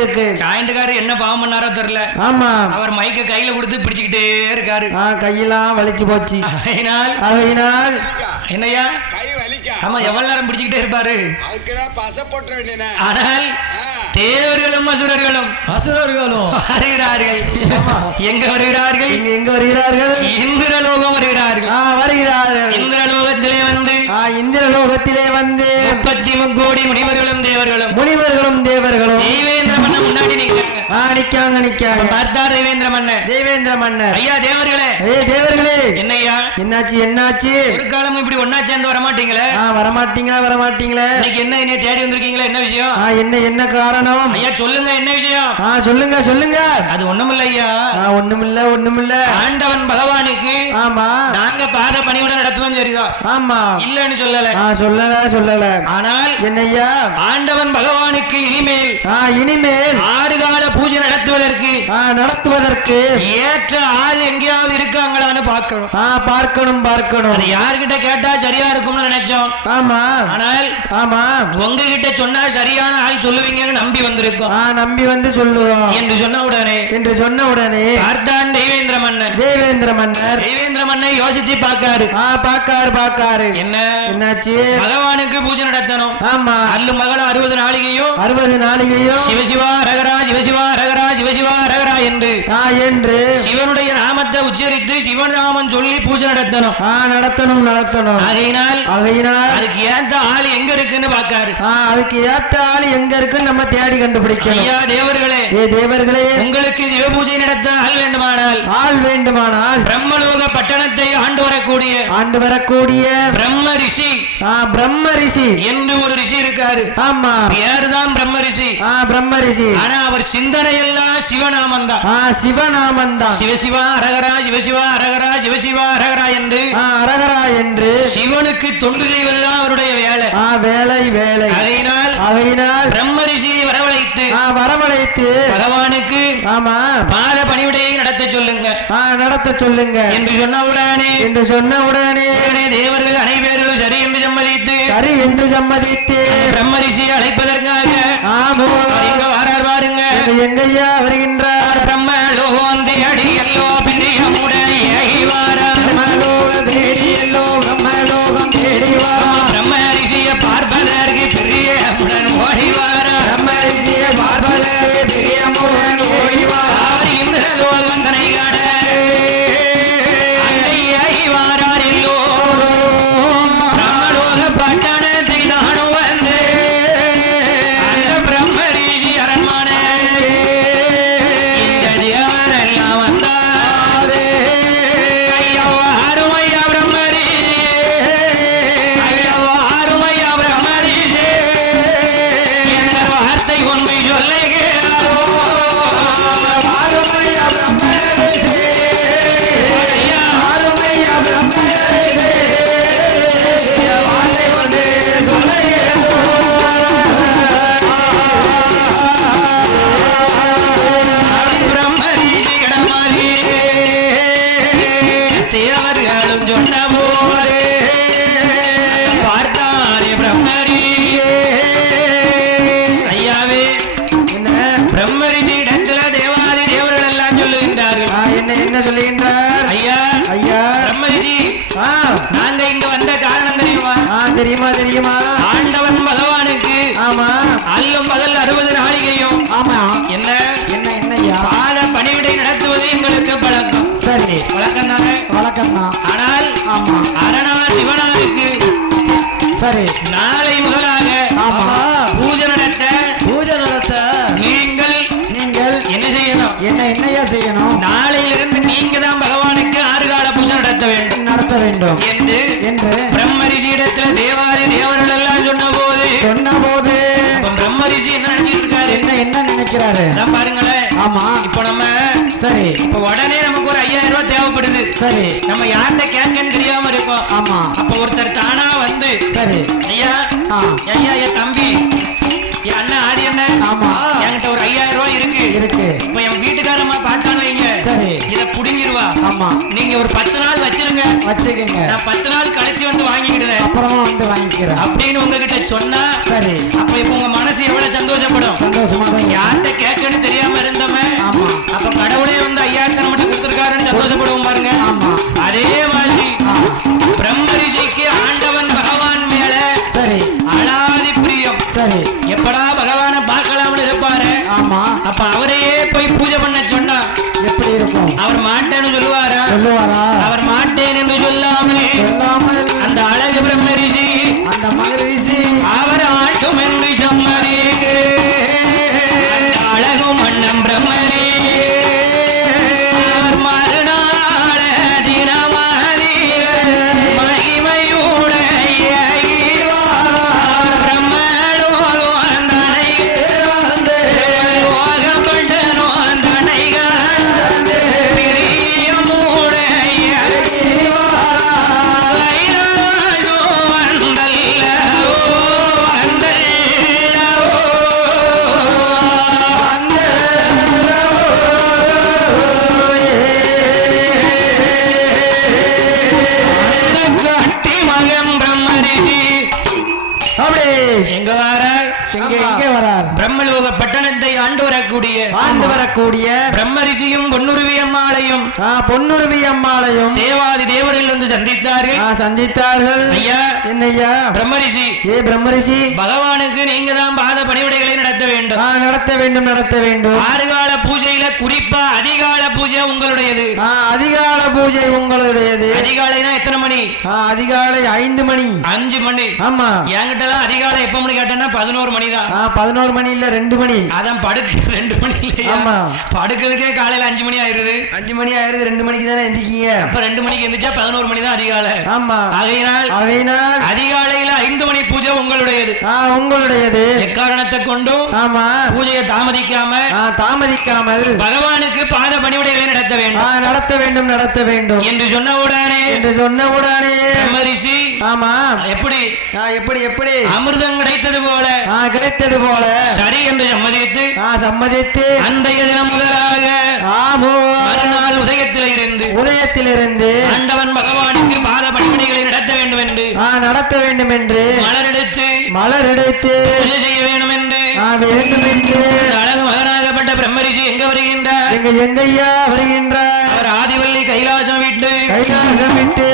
லோகத்துக்கு ஜாயிண்ட்காரர் என்ன பாவம் பண்ணாரோ தெரியல. ஆமா. அவர் மைக்க கையில கொடுத்து பிடிச்சுக்கிட்டே இருக்காரு. கையெல்லாம் வலிச்சு போச்சு. அதனால் கை வலிக்கா? ஆமா எவ்வளவு நேரம் பிடிச்சுக்கிட்டே இருப்பாரு? ஆனால் தேவர்களும் அசுரர்களும் அசுரர்களும். வருகிறார்கள். எங்க வருகிறார்கள்? இங்க எங்க வருகிறார்கள்? இந்திரலோகம் வருகிறார்கள். ஆ வருகிறார்கள். இந்திரலோகத்திலே வந்து ஆ இந்திர லோகத்திலே வந்து முப்பத்தி முக்கோடி முனிவர்களும் தேவர்களும். முனிவர்களும் தேவர்களும். முன்னாடி நீங்க நிக்காங்க நிக்காங்க. பார்த்தார் தேவேந்திர மன்னன் தேவேந்திர மன்னர். ஐயா தேவர்களே. ஏ தேவர்களே. என்னய்யா என்னாச்சு என்னாச்சு? ஒரு காலமும் இப்படி ஒன்னா சேர்ந்து வரமாட்டீங்களே? ஆ வரமாட்டீங்களா வரமாட்டீங்களா. இன்னைக்கு என்ன என்னைய தேடி வந்திருக்கீங்களா? என்ன விஷயம்? என்ன என்ன காரணம்? ஐயா சொல்லுங்க என்ன விஷயம்? சொல்லுங்க சொல்லுங்க. அது ஒண்ணுமில்ல ஐயா. ஒண்ணுமில்ல ஒண்ணுமில்ல. ஆண்டவன் பகவானுக்கு ஆமா. நாங்க பாத பணிவுடன் நடத்துவோம் சரிதான். ஆமா. இல்லன்னு சொல்லல. சொல்லல சொல்லல. ஆனால் என்னய்யா ஆண்டவன் பகவானுக்கு இனிமேல் இனிமேல் ஆறு கால பூஜை நடத்துவதற்கு? நடத்துவதற்கு. ஏற்ற ஆள் எங்கேயாவது இருக்காங்களான்னு பார்க்கணும். பார்க்கணும் பார்க்கணும். அது யார்கிட்ட கேட்டா சரியா இருக்கும்னு நினைச்சோம். ஆமா. ஆனால் ஆமா. உங்ககிட்ட சொன்னா சரியான ஆள் சொல்லுவீங்கன்னு நம்பி வந்திருக்கோம். நம்பி வந்து சொல்லுவோம். என்று சொன்ன உடனே என்று சொன்ன உடனே பார்த்தான் தெய்வேந்திர மன்னன் தேவேந்திர மன்னர். தெய்வேந்திர மன்னன் யோசிச்சு பார்க்காரு. ஆ பாக்காரு பாக்காரு என்ன? என்னாச்சு? பகவானுக்கு பூஜை நடத்தணும். ஆமா. அல்லு மகள அறுபது நாளிகையும் அறுபது நாளிகையும் சிவசிவா ரகரா சிவசிவா ரகரா சிவசிவா ரகரா என்று என்று சிவனுடைய நாமத்தை உச்சரித்து சிவன் நாமம் சொல்லி பூஜை நடத்தணும். நடத்தணும் நடத்தணும். ஆகையினால் ஆகையினால். அதுக்கு ஏத்த ஆள் எங்க இருக்குன்னு பார்க்காரு. ஆ அதுக்கு ஏத்த ஆள் எங்க இருக்குன்னு நம்ம தேடி கண்டுபிடிக்கணும். ஐயா தேவர்களே ஏ தேவர்களே. உங்களுக்கு சிவ பூஜை நடத்த ஆள் வேண்டுமானால் ஆள் வேண்டுமானால். பிரம்மலோக பட்டணத்தை ஆண்டு வரக்கூடிய ஆண்டு வரக்கூடிய பிரம்ம ரிஷி. பிரம்ம ரிஷி. என்று ஒரு ரிஷி இருக்காரு. ஆமா. பேருதான் பிரம்ம ரிஷி. பிரம்ம ரிஷி. ஆனா அவர் சிந்தனை எல்லாம் சிவநாமம் தான் ஆ சிவநாமந்தான் சிவசிவா அரகரா சிவசிவா அரகரா சிவசிவா அரகரா என்று அரகரா என்று சிவனுக்கு தொண்டு செய்வதுதான் அவருடைய வேலை. ஆ வேலை வேலை. அதனால் ஆகையினால் பிரம்ம ரிஷியை வரவழைத்து ஆ வரவழைத்து பகவானுக்கு ஆமா. பாத பணிவிடையை நடத்த சொல்லுங்க. நடத்த சொல்லுங்க. என்று சொன்னவுடனே என்று சொன்ன உடனே உடனே தேவர்கள் அனைவரும் சம்மதித்து சரி என்று சம்மதித்து பிரம்ம ரிஷியை அழைப்பதற்காக ஆமோ. இங்க வாரார் பாருங்க. எங்கய்யா வருகின்றார்? பிரம்ம லோகோந்தி அடி எல்லோ வாரார் தேவர்களும் சொன்ன போது பார்த்தாரே பிரம்மரி ஐயாவே என்ன? பிரம்மரிஷி இடத்துல தேவாதி தேவர்கள் எல்லாம் சொல்லுகின்றார்கள். என்ன என்ன சொல்லுகின்றார்? ஐயா ஐயா. பிரம்மரிஷி ஆ. நாங்க இங்க வந்த காரணம் தெரியுமா? தெரியுமா தெரியுமா? ஆண்டவன் பகவானுக்கு ஆமா. அல்லும் பகல் அறுபது நாளிகையும் ஆமா. என்ன? என்ன என்னய்யா? பாத பணிவிடை நடத்துவது எங்களுக்கு பழக்கம். சரி. தானே வழக்கம் தான் ஆனால் ஆமா. அரணார் சிவனாருக்கு சரி. நாளை முதலாக ஆமா. பூஜை நடத்த பூஜை நடத்த நீங்கள் நீங்கள் என்ன செய்யணும்? என்ன என்னையா செய்யணும்? நாளையிலிருந்து நீங்க தான் பகவானுக்கு ஆறு கால பூஜை நடத்த வேண்டும். நடத்த வேண்டும். என்று என்று பிரம்மரிஷியிடத்துல தேவாதி தேவர்கள் எல்லாம் சொன்ன போது சொன்ன போது பிரம்மரிஷி என்ன என்ன என்ன நினைக்கிறாரு? சரி. நம்ம யார்கிட்ட கேட்கன்னு தெரியாம இருக்கோம். ஆமா. அப்ப ஒருத்தர் தானா வந்து சரி. ஐயா ஐயா என் தம்பி என் அண்ணன் ஆதி அண்ணன் ஆமா. என்கிட்ட ஒரு ஐயாயிரம் ரூபாய் இருக்கு. இருக்கு. இப்ப என் வீட்டுக்காரம்மா பார்த்தான்னு வைங்க சரி. இத புடுங்கிருவா ஆமா. நீங்க ஒரு பத்து நாள் வச்சிருங்க. வச்சுக்கோங்க. நான் பத்து நாள் கழிச்சு வந்து வாங்கிக்கிடுறேன். அப்புறமா வந்து வாங்கிக்கிறேன். அப்படின்னு உங்ககிட்ட சொன்னா சரி. அப்ப இப்ப உங்க மனசு எவ்வளவு சந்தோஷப்படும்? சந்தோஷமா யார்கிட்ட கேட்கன்னு தெரியாம இருந்தவன் சந்தித்தார்கள். சந்தித்தார்கள். ஐயா என்னய்யா பிரம்மரிஷி. ஏ பிரம்மரிஷி? பகவானுக்கு நீங்க தான் பாத பணிவிடைகளை நடத்த வேண்டும். நடத்த வேண்டும் நடத்த வேண்டும். ஆறுகால பூஜையில குறிப்பா அதிகால பூஜை உங்களுடையது. அதிகால பூஜை உங்களுடையது. அதிகாலைனா எத்தனை மணி? அதிகாலை ஐந்து மணி. அஞ்சு மணி. ஆமா. என்கிட்ட எல்லாம் அதிகாலை எப்ப மணி கேட்டேன்னா பதினோரு மணி தான். பதினோரு மணி இல்ல ரெண்டு மணி. அதான் படுக்க ரெண்டு மணி ஆமா. படுக்கிறதுக்கே காலையில அஞ்சு மணி ஆயிருது. அஞ்சு மணி ஆயிருது ரெண்டு மணிக்கு தானே எந்திரிக்கீங்க? அப்ப ரெண்டு மணிக்கு எந்திரிச்சா பதினோரு மணி தான் அதிகாலை. ஆமா. ஆகையினால் அவையினால் அதிகாலையில ஐந்து மணி பூஜை உங்களுடையது. உங்களுடையது. எக்காரணத்தை கொண்டும் ஆமா. பூஜையை தாமதிக்காம தாமதிக்காமல் பகவானுக்கு பாத பணிவிடைகளை நடத்த வேண்டும். நடத்த வேண்டும் நடத்த வேண்டும். என்று சொன்ன உடனே என்று சொன்ன உடனே பிரம்மரிஷி ஆமா. எப்படி? எப்படி எப்படி? அமிர்தம் கிடைத்தது போல. கிடைத்தது போல. சரி என்று சம்மதித்து சம்மதித்து அன்றைய தினம் முதலாக ஆமோ மறுநாள் உதயத்தில் இருந்து உதயத்திலிருந்து ஆண்டவன் பகவானுக்கு பாத பணிவிடைகளை நடத்த வேண்டும் என்று ஆ, நடத்த வேண்டும் என்று மலர் எடுத்து மலர் எடுத்து பூஜை செய்ய வேண்டும் என்று வேண்டும் என்று அழகு மகனாகப்பட்ட பிரம்மரிஷி எங்க வருகின்றார்? எங்க எங்கையா வருகின்றார்? அவர் ஆதிவல்லி கைலாசம் விட்டு கைலாசம் விட்டு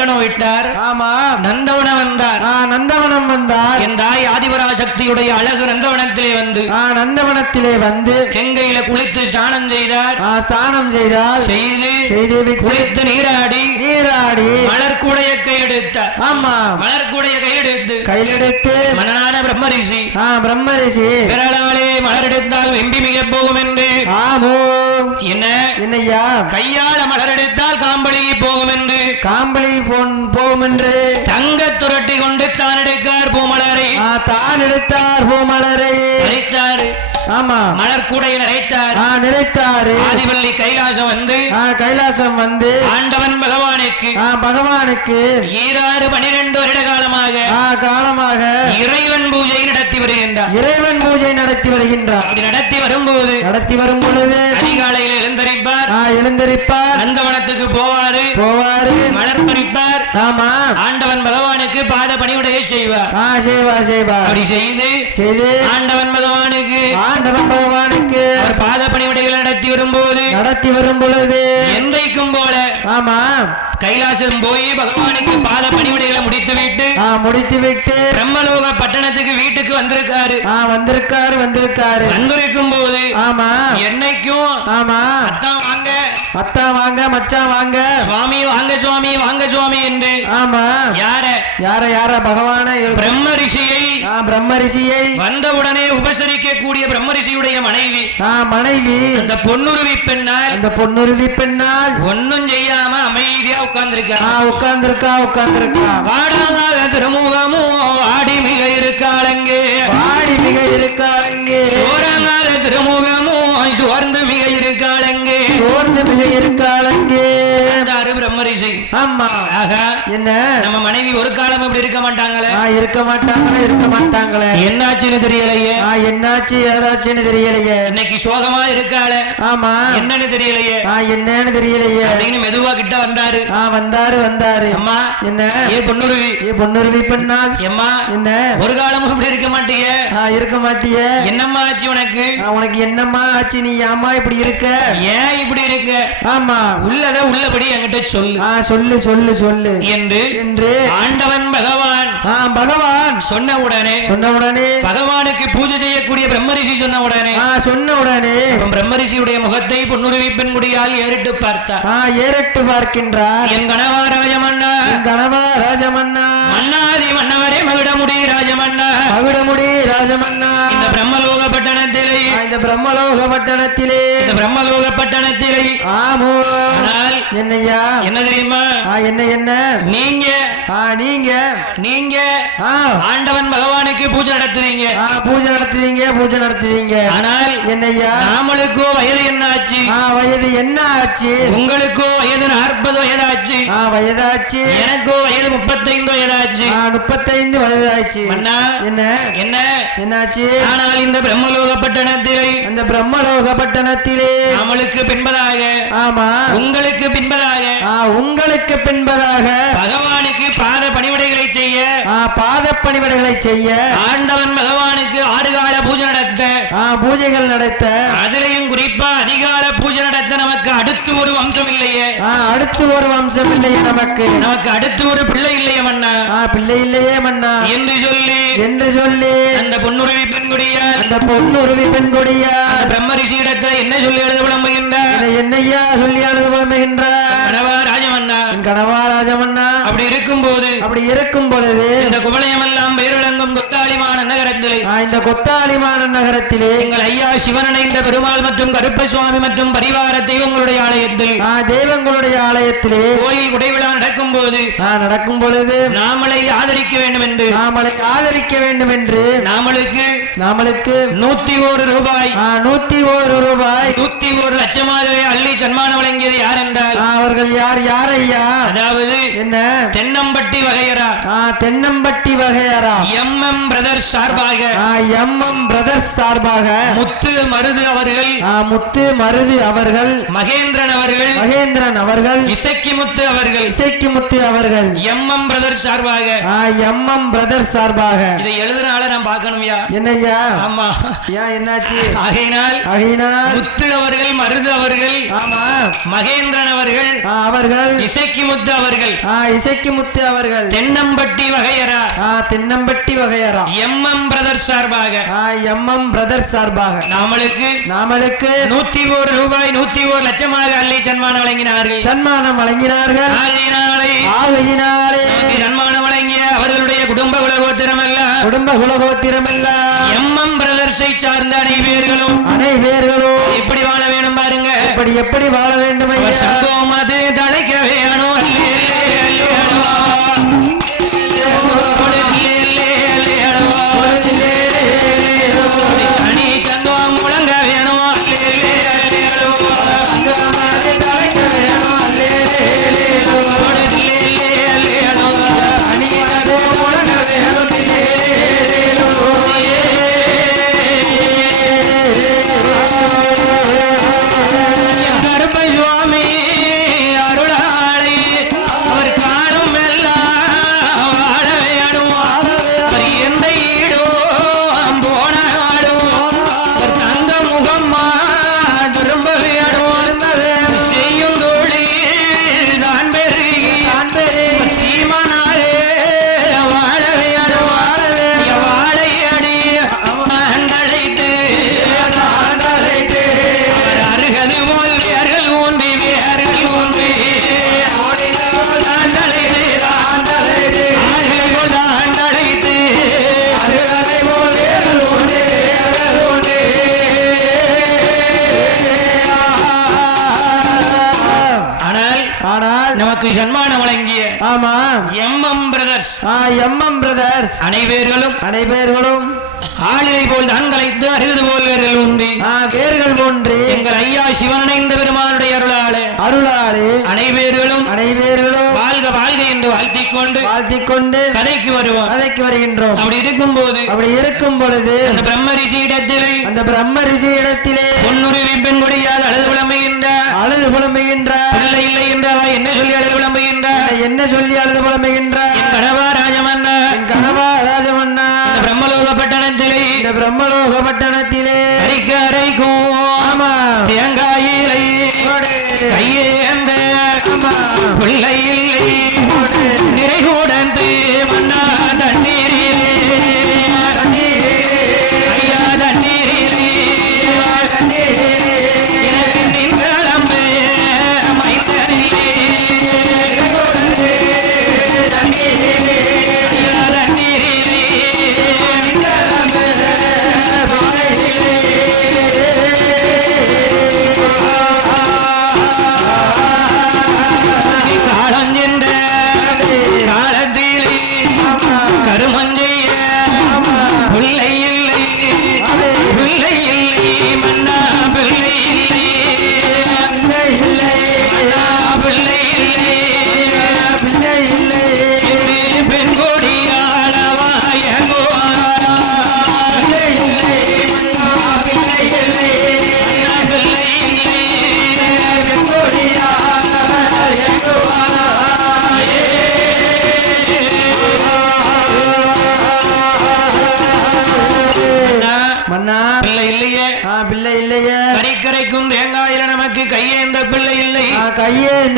பட்டணம் விட்டார். ஆமா நந்தவனம் வந்தார். நந்தவனம் வந்தார். என் தாய் ஆதிபராசக்தியுடைய அழகு நந்தவனத்திலே வந்து ஆ நந்தவனத்திலே வந்து கெங்கையில குளித்து ஸ்நானம் செய்தார். ஆ ஸ்நானம் செய்தால் செய்து குளித்து நீராடி நீராடி மலர்கூடைய கையெடுத்தார். ஆமா. மலர்கூடைய கையெடுத்து கையிலெடுத்து மன்னனான பிரம்மரிஷி ஆ பிரம்மரிஷி விரலாலே மலரெடுத்தால் வெம்பி மிக போகும் என்று. ஆமோ. என்ன? என்னய்யா? கையால மலரெடுத்தால் காம்பளிகி போகும் என்று. காம்பளி போகும் என்று. தங்க துரட்டி கொண்டு தான் எடுக்கார் பூமலரை. தான் எடுத்தார் பூமலரை. அரைத்தார் ஆமா. மலர்கூடைய நிறைத்தார். ஆ நிறைத்தாரு. ஆதிவள்ளி கைலாசம் வந்து ஆ கைலாசம் வந்து ஆண்டவன் பகவானுக்கு ஆ பகவானுக்கு ஈராறு பனிரெண்டு வருட காலமாக இறைவன் பூஜை நடத்தி வருகின்றார். இறைவன் பூஜை நடத்தி வருகின்றார். அப்படி நடத்தி வரும்போது நடத்தி வரும் பொழுது அதிகாலையில் எழுந்தரிப்பார் எழுந்திருப்பார் நந்தவனத்துக்கு போவாரு. போவாரு. மலர் பறிப்பார். ஆமா. ஆண்டவன் பகவானுக்கு பாத பணிவுடைய செய்வார். ஆ செய்வா செய்வா அப்படி செய்து செய்து ஆண்டவன் பகவானுக்கு ஆண்டவன் பகவானுக்கு அவர் பாத பணிவிடைகளை நடத்தி வரும்போது நடத்தி வரும் பொழுது என்றைக்கும் போல ஆமா. கைலாசம் போய் பகவானுக்கு பாத பணிவிடைகளை முடித்துவிட்டு ஆ முடித்து விட்டு பிரம்மலோக பட்டணத்துக்கு வீட்டுக்கு வந்திருக்காரு. வந்திருக்காரு வந்திருக்காரு. வந்திருக்கும் போது ஆமா. என்னைக்கும் ஆமா. அத்தான் வாங்க. அத்தா வாங்க மச்சான் வாங்க. சுவாமி வாங்க சுவாமி வாங்க சுவாமி என்று. ஆமா. யார? யார யார? பகவான பிரம்ம ரிஷியை பிரம்ம ரிஷியை வந்தவுடனே உபசரிக்க கூடிய பிரம்ம ரிஷியுடைய மனைவி. மனைவி அந்த பொன்னுருவி பெண்ணால் அந்த பொன்னுருவி பெண்ணால் ஒன்னும் செய்யாம அமைதியா உட்கார்ந்திருக்கா. உட்கார்ந்திருக்கா உட்கார்ந்திருக்கா. வாடாத திருமுகமும் வாடி மிக இருக்காளங்கே. பாடி மிக இருக்காளங்கே. சோரங்காத திருமுகமும் சோர்ந்து மிக இருக்காளங்கே சோர்ந்து மிக இருக்காளங்கே வந்தாரு பிரம்ம ரிஷி ஆமா. ஆகா என்ன? நம்ம மனைவி ஒரு காலம் இப்படி இருக்க மாட்டாங்களே? ஆ இருக்க மாட்டாங்களே இருக்க மாட்டாங்களே? என்னாச்சுன்னு தெரியலையே. என்னாச்சு ஏதாச்சுன்னு தெரியலையே? இன்னைக்கு சோகமா இருக்காளே. ஆமா. என்னன்னு தெரியலையே. என்னன்னு தெரியலையே? அப்படின்னு மெதுவா கிட்ட வந்தாரு. வந்தாரு வந்தாரு. அம்மா என்ன? ஏ பொன்னுருவி. ஏ பொன்னுருவி பெண்ணால் எம்மா என்ன? ஒரு காலமும் இப்படி இருக்க மாட்டீங்க ஆ இருக்க மாட்டியே. என்னம்மா ஆச்சு உனக்கு? உனக்கு என்னம்மா ஆச்சு? நீ ஏம்மா இப்படி இருக்க? ஏன் இப்படி இருக்க? ஆமா. உள்ளத உள்ளபடி என்கிட்ட சொல்லு. சொல்லு சொல்லு சொல்லு. என்று என்று ஆண்டவன் பகவான் பகவான் சொன்ன உடனே சொன்ன உடனே பகவானுக்கு பூஜை செய்யக்கூடிய பிரம்மரிஷி சொன்ன உடனே சொன்ன உடனே பிரம்மரிஷியுடைய முகத்தை பொன்னுருவி பெண்குடியால் ஏறிட்டு பார்த்தார். ஆ ஏறிட்டு பார்க்கின்றார். என் கணவா ராஜமன்னா. கணவா ராஜமன்னா. மன்னாதி மன்னவரே மகிடமுடி ராஜமன்னா. மகுடமுடி ராஜமன்னா. இந்த பிரம்மலோக பட்டணத்திலே இந்த பிரம்மலோக பட்டணத்திலே. இந்த பிரம்மலோக பட்டணத்திலே. ஆமோ. ஆனால் என்னய்யா என்ன தெரியுமா? என்ன என்ன? நீங்க. நீங்க. நீங்க. ஆண்டவன் பகவானுக்கு பூஜை நடத்துறீங்க பூஜை நடத்துவீங்க பூஜை நடத்துவீங்க ஆனால் என்னய்யா நாமளுக்கோ வயது என்ன ஆச்சு வயது என்ன ஆச்சு உங்களுக்கோ வயது நாற்பது வயதாச்சு? ஆ வயதாச்சு. எனக்கோ வயது முப்பத்தைந்து வயதாச்சு? முப்பத்தைந்து வயதாச்சு. என்ன? என்ன? என்னாச்சு? ஆனால் இந்த பிரம்மலோக பட்டணத்திலே அந்த பிரம்மலோக பட்டணத்திலே நம்மளுக்கு பின்பதாக ஆமா. உங்களுக்கு பின்பதாக உங்களுக்கு பின்பதாக. பகவானுக்கு பாத பணிவிடைகளை செய்ய பாத பணிவிடைகளை செய்ய. ஆண்டவன் பகவானுக்கு ஆறு கால பூஜை நடத்த பூஜைகள் நடத்த. அதிலையும் குறிப்பா அதிகார அடுத்து ஒரு வம்சம் இல்லையே அடுத்து ஒரு வம்சம் இல்லையே நமக்கு. நமக்கு அடுத்து ஒரு பிள்ளை இல்லையே மன்னா. பிள்ளை இல்லையே மன்னா. என்று சொல்லி என்று சொல்லி அந்த பொன்னுருவி பெண்குடியால் அந்த பொன்னுருவி பெண்கொடியா பிரம்ம ரிஷியிடத்தை என்ன சொல்லி எழுத விளம்புகின்றார்? என்னையா சொல்லி அழுது புலம்புகின்றார் கணவா ராஜமன்னா என் ராஜமன்னா. அப்படி இருக்கும்போது அப்படி இருக்கும் பொழுது இந்த குவளையமெல்லாம் பெயர் விளங்கும் கொத்தாளிமான நகரத்திலே இந்த கொத்தாலிமான நகரத்திலே எங்கள் ஐயா சிவனடைந்த பெருமாள் மற்றும் கருப்ப சுவாமி மற்றும் பரிவார தெய்வங்களுடைய ஆலயத்தில் தெய்வங்களுடைய ஆலயத்திலே கோயில் உடைவிழா நடக்கும் போது நடக்கும் பொழுது நாமளை ஆதரிக்க வேண்டும் என்று நாமளை ஆதரிக்க வேண்டும் என்று நாமளுக்கு நாமளுக்கு நூத்தி ஒரு ரூபாய் நூத்தி ஒரு ரூபாய் நூத்தி ஒரு லட்சமாகவே அள்ளி சன்மானம் வழங்கியது யார் என்றால் அவர்கள் யார் யார் ஐயா? அதாவது என்ன? தென்னம்பட்டி வகையரா? தென்னம்பட்டி வகையரா? எம் எம் பிரதர்ஸ் சார்பாக. எம் எம் பிரதர்ஸ் சார்பாக. முத்து மருது அவர்கள். முத்து மருது அவர்கள். மகேந்திரன் அவர்கள். மகேந்திரன் அவர்கள். இசக்கி முத்து அவர்கள். இசைக்கு முத்து அவர்கள். எம் எம் பிரதர்ஸ் சார்பாக. எம் எம் பிரதர்ஸ் சார்பாக. இதை எழுதுனால நான் பார்க்க பார்க்கணும்யா. என்னய்யா? ஆமா. ஏன் என்னாச்சு? ஆகையினால் அகினால் முத்து அவர்கள் மருது அவர்கள் ஆமா. மகேந்திரன் அவர்கள் அவர்கள். இசைக்கு முத்து அவர்கள். இசைக்கு முத்து அவர்கள். தென்னம்பட்டி வகையரா? தென்னம்பட்டி வகையரா. எம் எம் பிரதர் சார்பாக. ஆ, எம்எம் பிரதர்ஸ் சார்பாக. நம்மளுக்கு நாமளுக்கு நூத்தி ஒரு ரூபாய் நூத்தி ஒரு லட்சமாக அள்ளி சன்மானம் வழங்கினார்கள். சன்மானம் வழங்கினார்கள். ஆகையினாலே சன்மானம் வழங்கிய அவர்களுடைய குடும்ப உலகோத்திரம் எல்லாம் குடும்ப குலகோத்திரம் எல்லாம் எம் எம் பிரதர்ஸை சார்ந்த அனைவர்களும் அனைவர்களும் எப்படி வாழ வேணும் இப்படி எப்படி வாழ வேண்டும் ஐயா? சங்கம் அது தலைக்க வேணும் ஆமா எம் எம் பிரதர்ஸ் ஆ, எம்எம் பிரதர்ஸ் அனைவர்களும் அனைவர்களும் ஆளிலை போல் தான் கலைத்து அருகது போல் வேர்கள் ஊன்றி ஆ, வேர்கள் ஒன்று எங்கள் ஐயா சிவனடைந்த பெருமானுடைய அருளாளே அருளாறு அனைவர்களும் அனைவர்களும் வாழ்க வாழ்க என்று வாழ்த்திக் கொண்டு வாழ்த்திக் கொண்டு கதைக்கு வருவோம். கதைக்கு வருகின்றோம். அப்படி இருக்கும்போது அப்படி இருக்கும் பொழுது அந்த பிரம்ம ரிஷி இடத்திலே அந்த பிரம்ம ரிஷி இடத்திலே பொன்னுருவி பெண் கொடியால் அழுது புலம்புகின்ற அழுது புலம்புகின்றார் பிள்ளை இல்லை என்றவா என்ன சொல்லி அழுது புலம்புகின்ற என்ன சொல்லி அழுது புலம்புகின்றார் என் கணவா ராஜமன்னா என் கணவா ராஜமன்னா இந்த பிரம்மலோக பட்டணத்திலே இந்த பிரம்மலோக பட்டணத்திலே ஆமா. தேங்காயிலை கையேந்த பிள்ளை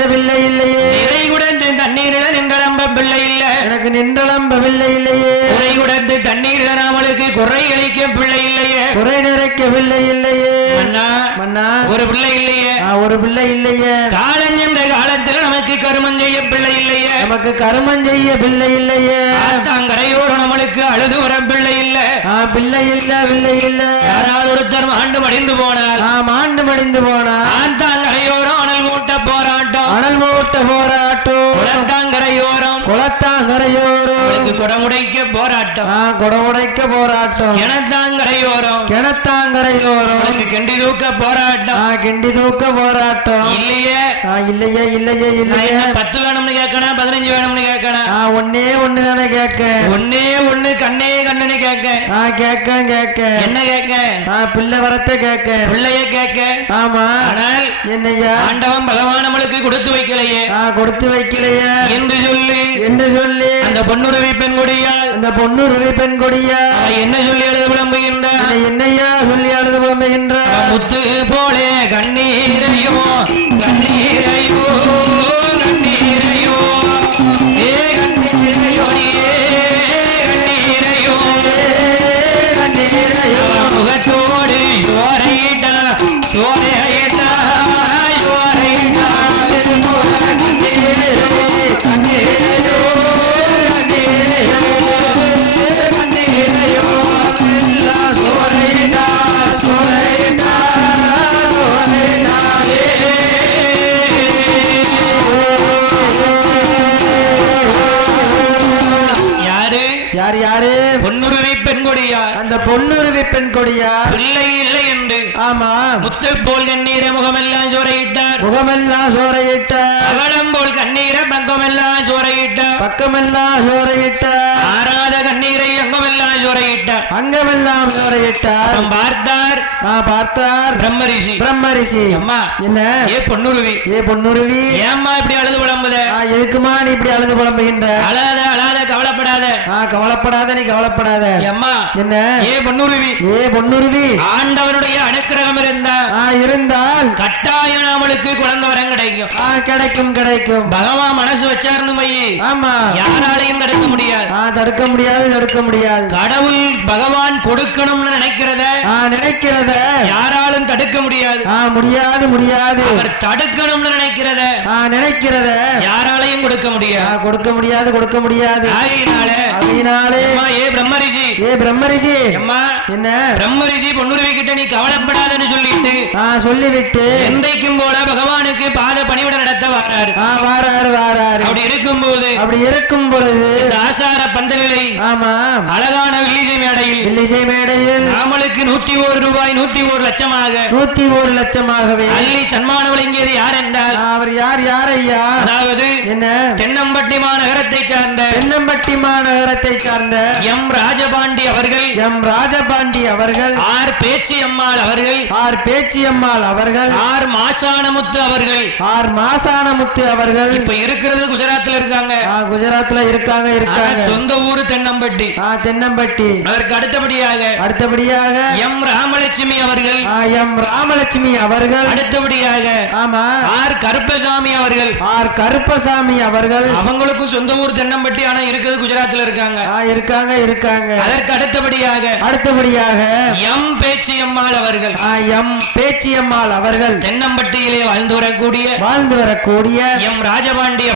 இந்த பிள்ளை இல்லையே. நிறை குடந்து தண்ணீரில நின்றளம்ப பிள்ளை இல்ல. எனக்கு நின்றளம்ப பிள்ளை இல்லையே. குறை குடந்து தண்ணீரில நாமளுக்கு குறை அளிக்க பிள்ளை இல்லையே. குறை நிறைக்க பிள்ளை இல்லையே. மன்னா மன்னா ஒரு பிள்ளை இல்லையே. ஒரு பிள்ளை இல்லையே. காலஞ்சென்ற காலத்துல நமக்கு கருமம் செய்ய பிள்ளை இல்லையே. நமக்கு கருமம் செய்ய பிள்ளை இல்லையே. ஆத்தாங்கரையோர் நம்மளுக்கு அழுது வர பிள்ளை இல்ல. பிள்ளை இல்ல பிள்ளை இல்ல. யாராவது ஒருத்தர் ஆண்டு மடிந்து போனால் ஆ மாண்டு மடிந்து போனா ஆத்தாங்கரையோரம் மூட்ட போராட்டம் குளத்தாங்கரையோரம் குளத்தாங்கரையோரம் குடமுடைக்க போராட்டம். குடமுடைக்க போராட்டம். கிணத்தாங்கரையோரம். கிணத்தாங்கரையோரம். கெண்டி தூக்க போராட்டம். கிண்டி தூக்க போராட்டம். இல்லையே. இல்லையே இல்லையே இல்லையே. பத்து வேணும்னு கேட்கணும் பதினஞ்சு வேணும்னு கேட்கணும்? ஒன்னே ஒண்ணு தானே கேட்க ஒன்னே ஒண்ணு கண்ணே கண்ணுன்னு கேட்க கேட்க கேட்க என்ன கேட்க பிள்ளை வரத்தை கேட்க பிள்ளைய கேட்க ஆமா. ஆனால் என்னய்யா ஆண்டவன் பகவான் கொடுத்து வைக்கலையே. கொடுத்து வைக்கலையே. என்று சொல்லி என்று சொல்லி. அந்த பொன்னுருவி பெண் கொடியால் அந்த பொன்னுருவி பெண் கொடியா அவ என்ன சொல்லி எழுத விளம்புகின்றார்? என்னை என்னையா சொல்லி அழுது புலம்புகின்றார் முத்து போலே கண்ணீரையோ பொன்னுருவி பெண் கொடியா பிள்ளை இல்லை என்று ஆமா. முத்து போல் கண்ணீர முகமெல்லாம் சோரையிட்டார். முகமெல்லாம் சோறையிட்ட அவளம் போல் கண்ணீர பங்கமெல்லாம் சோரையிட்டார். பக்கமெல்லாம் சோறையிட்ட ஆறாத கண்ணீரை அங்கமெல்லாம் சோரையிட்டார். அங்கமெல்லாம் சோறையிட்டார் பார்த்தார். ஆ பார்த்தார். பிரம்மரிஷி. பிரம்மரிஷி. அம்மா என்ன? ஏ பொன்னுருவி. ஏ பொன்னுருவி. ஏம்மா இப்படி அழுது புலம்புத? எதுக்குமா நீ இப்படி அழுது புலம்புகின்ற? அழாத அழாத கவலைப்படாத. கவலைப்படாத நீ கவலைப்படாத. அம்மா என்ன? ஏ பொன்னுருவி. ஏ பொன்னுருவி. ஆண்டவனுடைய அனுக்கிரகம் இருந்தா இருந்தால் கட்டாயம் நம்மளுக்கு குழந்தை வரம் கிடைக்கும். கிடைக்கும் கிடைக்கும். பகவான் மனசு வச்சாருன்னு மையி ஆமா. யாராலையும் தடுக்க முடியாது. தடுக்க முடியாது தடுக்க முடியாது. கடவுள் பகவான் கொடுக்கணும்னு நினைக்கிறத நினைக்கிறத யாராலும் தடுக்க முடியாது. முடியாது முடியாது. அவர் தடுக்கணும்னு நினைக்கிறத நினைக்கிறத யாராலையும் கொடுக்க முடியாது. கொடுக்க முடியாது கொடுக்க முடியாது. அதனாலே அம்மா, ஏ பிரம்மரிஷி. ஏ பிரம்மரிஷி. அம்மா. என்ன? பிரம்மரிஷி பொன்னுருவி கிட்ட நீ கவலைப்படாதன்னு சொல்லிட்டு ஆ சொல்லிவிட்டு. என்றைக்கும் போல பகவானுக்கு பாத பணிவிட நடத்த வராரு. ஆ வாராரு வாராரு. அப்படி இருக்கும்போது அப்படி இருக்கும் பொழுது இந்த ஆசார பந்தலிலை ஆமா. அழகான வில்லிசை மேடையில் வில்லிசை மேடையில் நாமளுக்கு நூற்றி ஒரு ரூபாய் நூற்றி ஒரு லட்சமாக நூத்தி ஒரு லட்சமாகவே அள்ளி சன்மானம் வழங்கியது யார் என்றால் அவர் யார் யார் ஐயா? அதாவது என்ன? தென்னம்பட்டி மாநகரத்தை சார்ந்த தென்னம்பட்டி மாநகரத்தை சார்ந்த எம். ராஜபாண்டி அவர்கள். எம். ராஜபாண்டி அவர்கள். ஆர் பேச்சி அம்மாள் அவர்கள். ஆர் பேச்சியம்மாள் அவர்கள். ஆர் மாசானமுத்து அவர்கள். ஆர் மாசானமுத்து அவர்கள். இப்ப இருக்கிறது குஜராத்ல இருக்காங்க. குஜராத்ல இருக்காங்க இருக்காங்க. சொந்த ஊரு தென்னம்பட்டி. தென்னம்பட்டி. அதற்கு அடுத்தபடியாக அடுத்தபடியாக எம் ராமலட்சுமி அவர்கள். எம் ராமலட்சுமி அவர்கள். அடுத்தபடியாக ஆமா. ஆர் கருப்பசாமி அவர்கள். ஆர் கருப்பசாமி அவர்கள். அவங்களுக்கும் சொந்த ஊர் தென்னம்பட்டி ஆனா இருக்கிறது குஜராத்ல இருக்காங்க. இருக்காங்க இருக்காங்க. அதற்கு அடுத்தபடியாக அடுத்தபடியாக எம் பேச்சி அம்மாள் அவர்கள் எம் பேச்சியம்மாள் அவர்கள் தென்னம்பட்டியிலே வாழ்ந்து வரக்கூடிய வாழ்ந்து வரக்கூடிய எம் ராஜபாண்டி